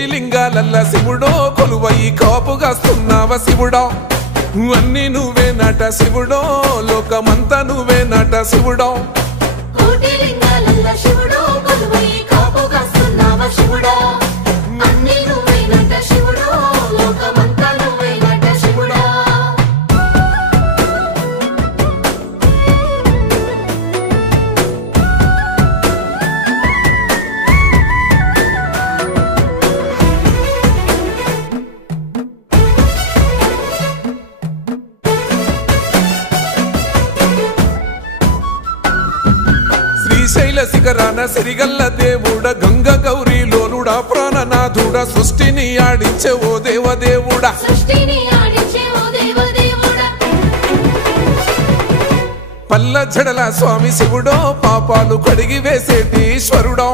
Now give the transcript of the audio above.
కోటి లింగాలల్ల శివుడో కొలువయి కాపుగాస్తున్నావ శివుడా అన్ని నువ్వే నట శివుడో లోకమంతా నువ్వే నట శివుడో కోటి లింగాలల్ల శివుడో కొలువయి కాపుగాస్తున్నావ శివుడా అన్ని నువ్వే నట శివుడో లోకమంతా నువ్వే నట శివుడా శ్రీశైల శిఖరాన సిరిగల్ల దేవుడ గంగ గౌరీ లోలుడా ప్రాణనాథుడ సృష్టిని ఆడించే ఓ దేవదేవుడా సృష్టిని ఆడించే ఓ దేవదేవుడా పల్ల జడల స్వామి శివుడో పాపాలు కడిగి వేసేటి ఈశ్వరుడో